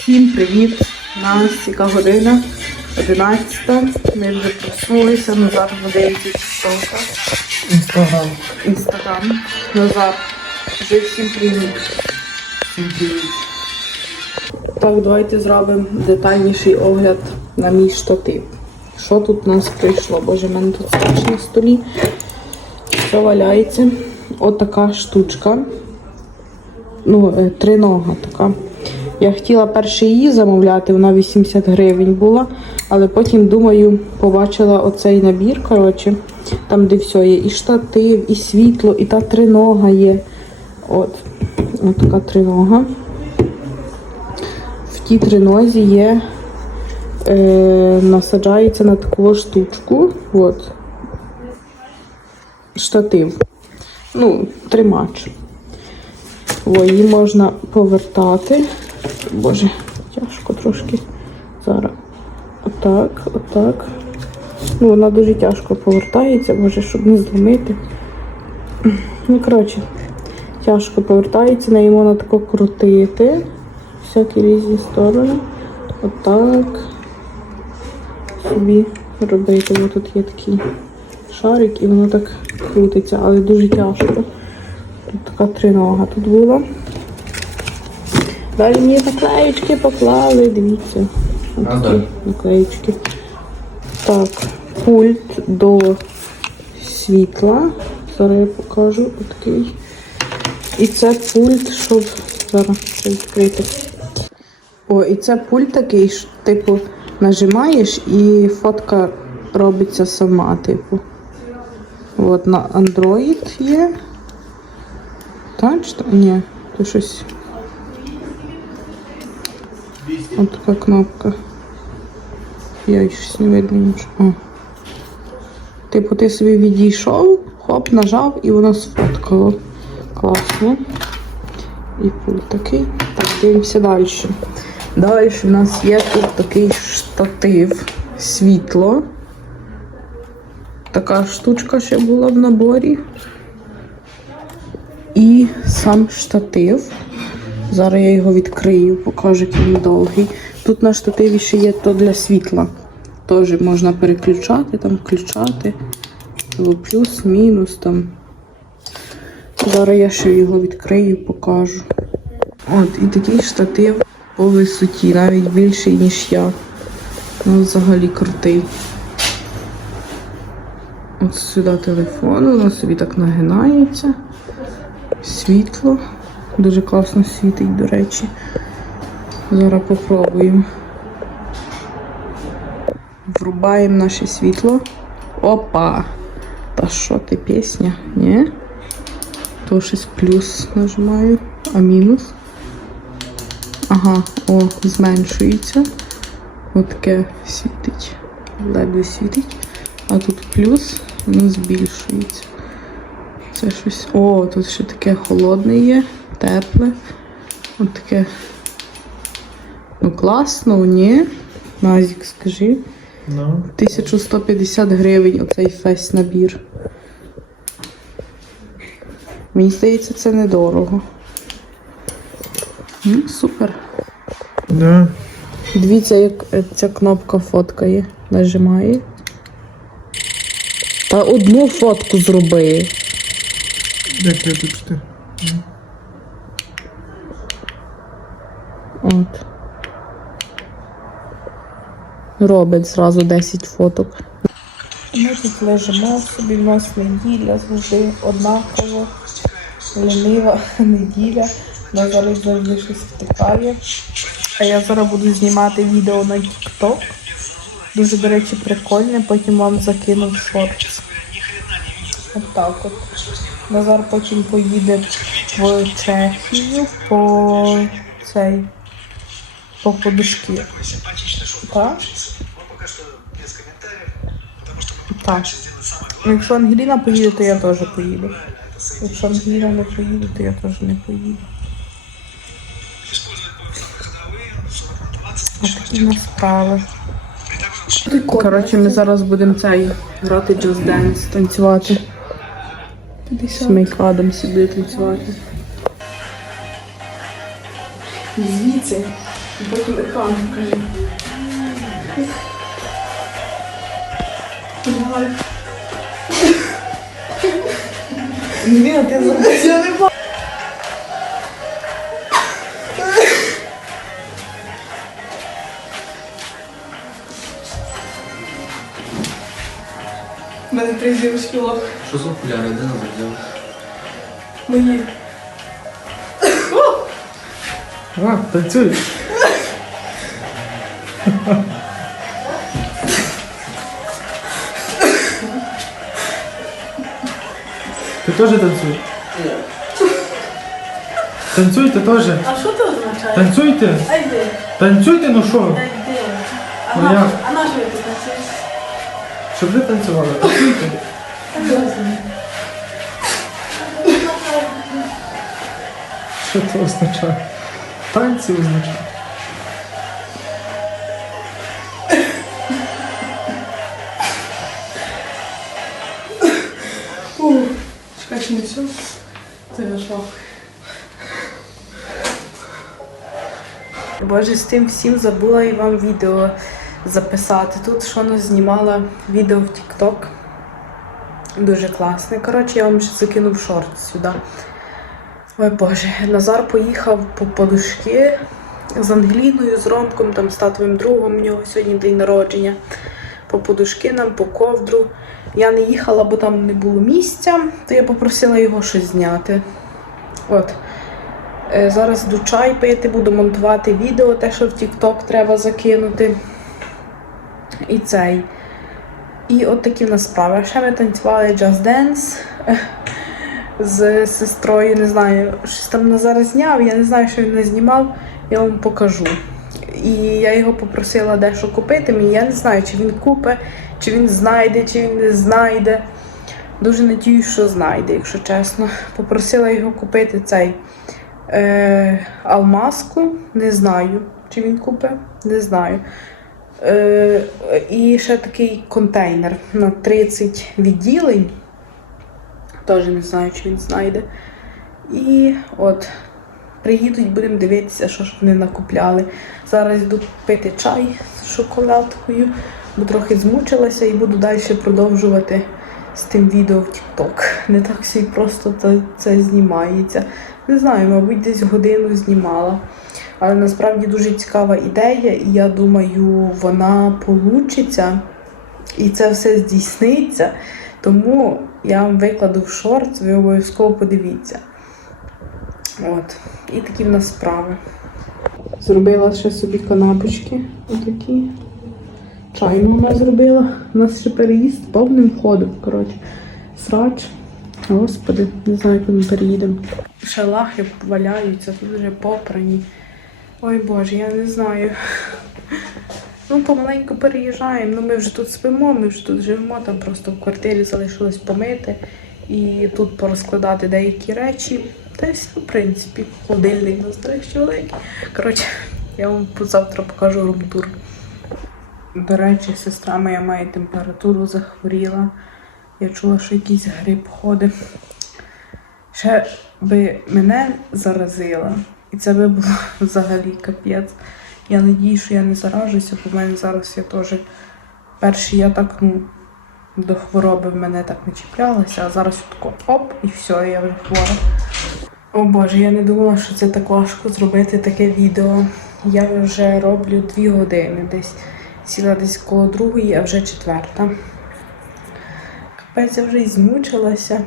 Всім привіт! У нас яка година 11. Ми вже проснулися, Назар подивиться тіктока. Інстаграм. Інстаграм. Назар. Вже всім привіт. Всім привіт. Так, давайте зробимо детальніший огляд на мій штатив. Що тут у нас прийшло? Боже, в мене тут страшно на столі. Що валяється? Отака штучка. Ну, е, тринога така. Я хотіла перше її замовляти, вона 80 гривень була, але потім, думаю, побачила оцей набір, коротше, там, де все є, і штатив, і світло, і та тринога є. От, от така тринога. В тій тринозі є, е, насаджається на таку штучку. От. Штатив. Ну, тримач. О, її можна повертати. Боже, тяжко трошки. Зараз. Отак, отак. Ну, вона дуже тяжко повертається, може, щоб не зламити. Ну, коротше, тяжко повертається, неї можна тако крутити. Всякі різні сторони. Отак. Собі робити. Ось тут є такий шарик і воно так крутиться, але дуже тяжко. Тут така тринога тут була. Далі мені наклеєчки поклали, дивіться. Ось А, наклеєчки. Так, пульт до світла. Зараз я покажу такий. І це пульт, щоб зараз відкрити. О, і це пульт такий, що, типу, нажимаєш і фотка робиться сама, типу. От на Android є. Так, що? Ні, то щось. От така кнопка. Я щось не видно нічого. Типу, ти собі відійшов, хоп, нажав і воно сфоткало. Класно. І пульт такий. Так, дивимося далі. Далі в нас є тут такий штатив, світло. Така штучка ще була в наборі. І сам штатив. Зараз я його відкрию, покажу, який він довгий. Тут на штативі ще є то для світла. Теж можна переключати, там включати. Або плюс, мінус там. Зараз я ще його відкрию, покажу. От, і такий штатив по висоті, навіть більший, ніж я. Ну, взагалі крутий. От сюди телефон, воно собі так нагинається. Світло. Дуже класно світить, до речі. Зараз попробуємо. Врубаємо наше світло. Опа! Та що ти пісня? Ні? То щось плюс нажимаю, а мінус. Ага, о, зменшується. Отаке світить. Ледве світить. А тут плюс, воно збільшується. Це щось. О, тут ще таке холодне є, тепле. От таке. Ну, класно, ні? Назік, скажи. Ну, 1150 гривень оцей весь набір. Мені здається, це недорого. М, супер. да. Дивіться, як е, ця кнопка фоткає. Нажимає. Та одну фотку зроби. Як виключити? От. Робить зразу 10 фоток. Ми тут лежимо собі, в нас неділя завжди однаково. Ленива неділя. На зараз завжди щось втикає. А я зараз буду знімати відео на TikTok. Дуже, до речі, прикольне, потім вам закину в шортс. От так от. Назар потім поїде в Чехію по цей по подушки. Так? Так. Ну, Якщо Ангеліна поїде, то я теж поїду. Якщо Ангеліна не поїде, то я теж не поїду. Такі у справи. Коротше, ми зараз будемо цей грати Just Dance, танцювати. Смейк Адамсі буде танцювати. Звідси потім екран покажи. Давай. Ні, ти забудь, я не бачу. У мене три зірочки лох. Що за окуляри? Де нам взяв? Мої. А, танцюй. Ти теж танцюй? Танцюйте теж. А що це означає? Танцюйте. А йди. Танцюйте, ну що? А йди. А Ну, наш, як? а наш ви тут танцюєш? Щоб ви танцювали. Танцюйте. Що це означає? Танці означає. Чекай, чи не все? Я шок. Боже, з тим всім забула і вам відео записати. Тут Шона знімала відео в TikTok. Дуже класне. Коротше, я вам ще закинув шорт сюди. Ой Боже, Назар поїхав по подушки з Ангеліною, з Ромком, там з татовим другом. У нього сьогодні день народження. По подушки нам, по ковдру. Я не їхала, бо там не було місця, то я попросила його щось зняти. От. Е, Зараз йду чай пити, буду монтувати відео, те, що в TikTok треба закинути. І цей. І от такі в справи. Ще ми танцювали Just Dance е, з сестрою. Не знаю, щось там Назар зняв, я не знаю, що він не знімав, я вам покажу. І я його попросила дещо купити мені. Я не знаю, чи він купить, чи він знайде, чи він не знайде. Дуже надіюсь, що знайде, якщо чесно. Попросила його купити цей е, алмазку. Не знаю, чи він купить, не знаю. Е, і ще такий контейнер на 30 відділень. Теж не знаю, чи він знайде. І от, приїдуть, будемо дивитися, що ж вони накупляли. Зараз йду пити чай з шоколадкою, бо трохи змучилася і буду далі продовжувати з тим відео в TikTok. Не так всі просто це, знімається. Не знаю, мабуть, десь годину знімала. Але насправді дуже цікава ідея, і я думаю, вона получиться і це все здійсниться. Тому я вам викладу в шорт, ви обов'язково подивіться. От. І такі в нас справи. Зробила ще собі канапочки. Отакі. Чайну вона зробила. У нас ще переїзд повним ходом. Коротше. Срач. Господи, не знаю, як ми переїдемо. Ще лахи валяються, тут вже попрані. Ой Боже, я не знаю. Ну, помаленьку переїжджаємо. Ну, ми вже тут спимо, ми вже тут живемо, там просто в квартирі залишилось помити і тут порозкладати деякі речі. Все, в принципі, холодильник у нас до великий. Коротше, я вам завтра покажу румтур. До речі, сестра моя має температуру, захворіла. Я чула, що якийсь грип ходить. Ще би мене заразила, і це би було взагалі капець. Я надію, що я не заражуся, бо в мене зараз я теж перший я так ну, до хвороби мене так не чіплялася, а зараз тако оп, і все, я вже хвора. О Боже, я не думала, що це так важко зробити таке відео. Я вже роблю дві години десь. Сіла десь коло другої, а вже четверта. Капець, я вже і змучилася.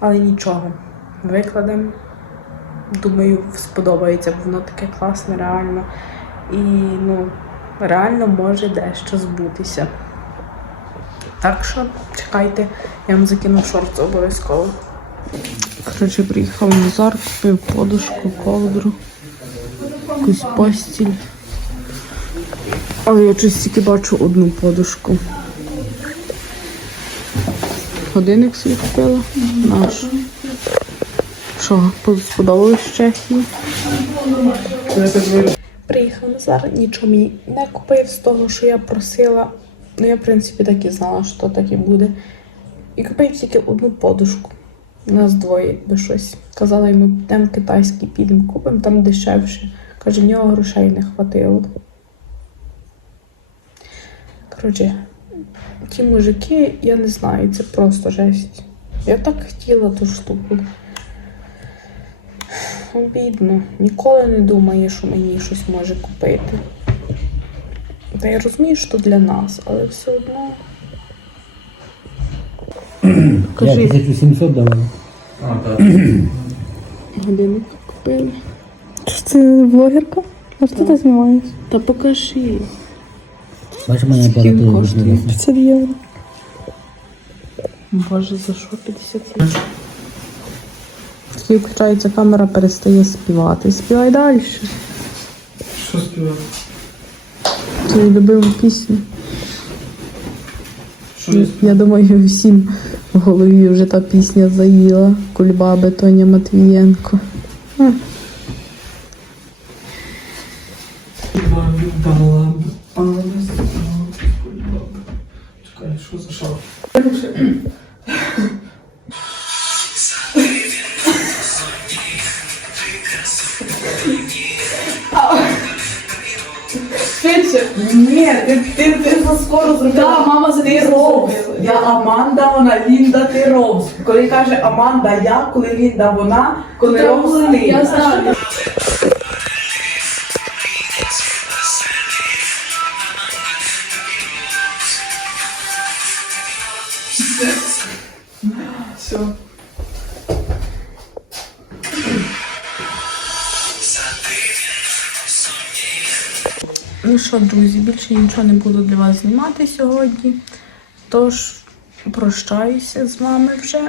Але нічого, викладемо. Думаю, сподобається, бо воно таке класне, реально. І ну, реально може дещо збутися. Так що чекайте, я вам закину шорт обов'язково. Коротше, приїхав Назар, купив подушку, ковдру, якусь постіль. Але я щось тільки бачу одну подушку. Годинник собі купила. Наш. Що, сподобалось в Чехії? Приїхав Назар, нічого мені не купив з того, що я просила. Ну, я, в принципі, так і знала, що так і буде. І купив тільки одну подушку. Нас двоє якби щось. Казала йому, підемо китайський, підемо, купимо там дешевше. Каже, в нього грошей не хватило. Коротше, ті мужики, я не знаю, це просто жесть. Я так хотіла ту штуку. Обідно. Ніколи не думає, що мені щось може купити. Та я розумію, що для нас, але все одно. Я Кажи, 1700 давала. А, так. годинник купили. Що це блогерка? А що ти знімаєш? Та покажи. Бачиш, мене Скільки апаратура коштує? дуже 50 євро. Боже, за що 57? Тоді включається камера, перестає співати. Співай далі. Що співати? Твою любиму пісню. Що я Я думаю, всім в голові вже та пісня заїла. Кульбаби Тоня Матвієнко. співаю? За? Ні, ти, ти, ти скоро зробила. Мама за ти Роуз. Я Аманда, вона Лінда, ти Роуз. Коли каже Аманда я, коли Лінда вона, коли Роуз ти. Я знаю. Що, друзі, більше нічого не буду для вас знімати сьогодні. Тож прощаюся з вами вже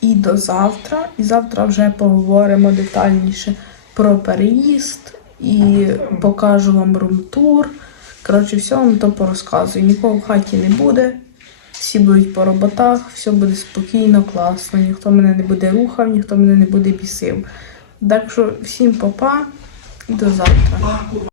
і до завтра. І завтра вже поговоримо детальніше про переїзд і покажу вам румтур. Коротше, все вам то порозказую. Нікого в хаті не буде. Всі будуть по роботах, все буде спокійно, класно. Ніхто мене не буде рухав, ніхто мене не буде бісив. Так що всім па-па і до завтра.